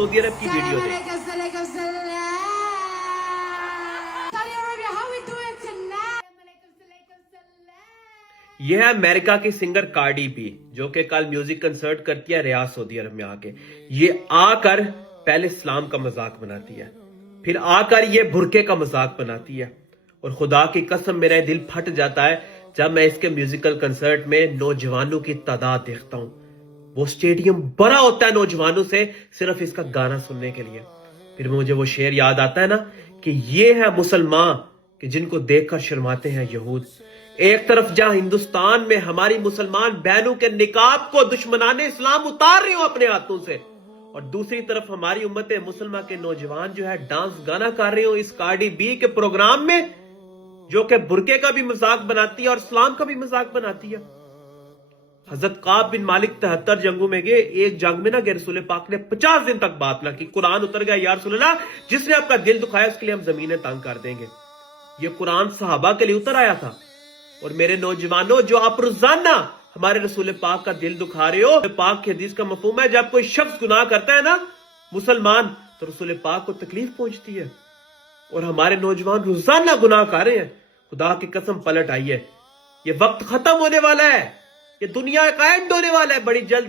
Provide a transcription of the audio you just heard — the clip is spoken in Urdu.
سعودی عرب کی ویڈیو دے. یہ ہے امریکہ کی سنگر کارڈی بی جو کہ کل میوزک کنسرٹ کرتی ہے ریاض سعودی عرب میں آ کے. یہ آ کر پہلے اسلام کا مذاق بناتی ہے، پھر آ کر یہ برقعے کا مذاق بناتی ہے، اور خدا کی قسم میرا دل پھٹ جاتا ہے جب میں اس کے میوزیکل کنسرٹ میں نوجوانوں کی تعداد دیکھتا ہوں. وہ سٹیڈیم بڑا ہوتا ہے نوجوانوں سے صرف اس کا گانا سننے کے لیے. پھر مجھے وہ شعر یاد آتا ہے نا کہ یہ ہے مسلمان کہ جن کو دیکھ کر شرماتے ہیں یہود. ایک طرف جہاں ہندوستان میں ہماری مسلمان بہنوں کے نقاب کو دشمنان اسلام اتار رہی ہوں اپنے ہاتھوں سے، اور دوسری طرف ہماری امت مسلمہ کے نوجوان جو ہے ڈانس گانا کر رہے ہوں اس کارڈی بی کے پروگرام میں، جو کہ برقعے کا بھی مذاق بناتی ہے اور اسلام کا بھی مذاق بناتی ہے. حضرت قعب بن مالک 73 جنگوں میں گئے. ایک جنگ میں نہ گئے رسول پاک نے 50 دن تک بات نہ کی. قرآن اتر گیا، یا رسول اللہ جس نے آپ کا دل دکھایا اس کے لیے ہم زمینیں تنگ کر دیں گے. یہ قرآن صحابہ کے لیے اتر آیا تھا. اور میرے نوجوانوں جو آپ روزانہ ہمارے رسول پاک کا دل دکھا رہے ہو، پاک کی حدیث کا مفہوم ہے جب کوئی شخص گناہ کرتا ہے نا مسلمان تو رسول پاک کو تکلیف پہنچتی ہے، اور ہمارے نوجوان روزانہ گناہ کر رہے ہیں. خدا کی قسم پلٹ آئی ہے. یہ وقت ختم ہونے والا ہے، یہ دنیا کا اینڈ ہونے والا ہے بڑی جلد.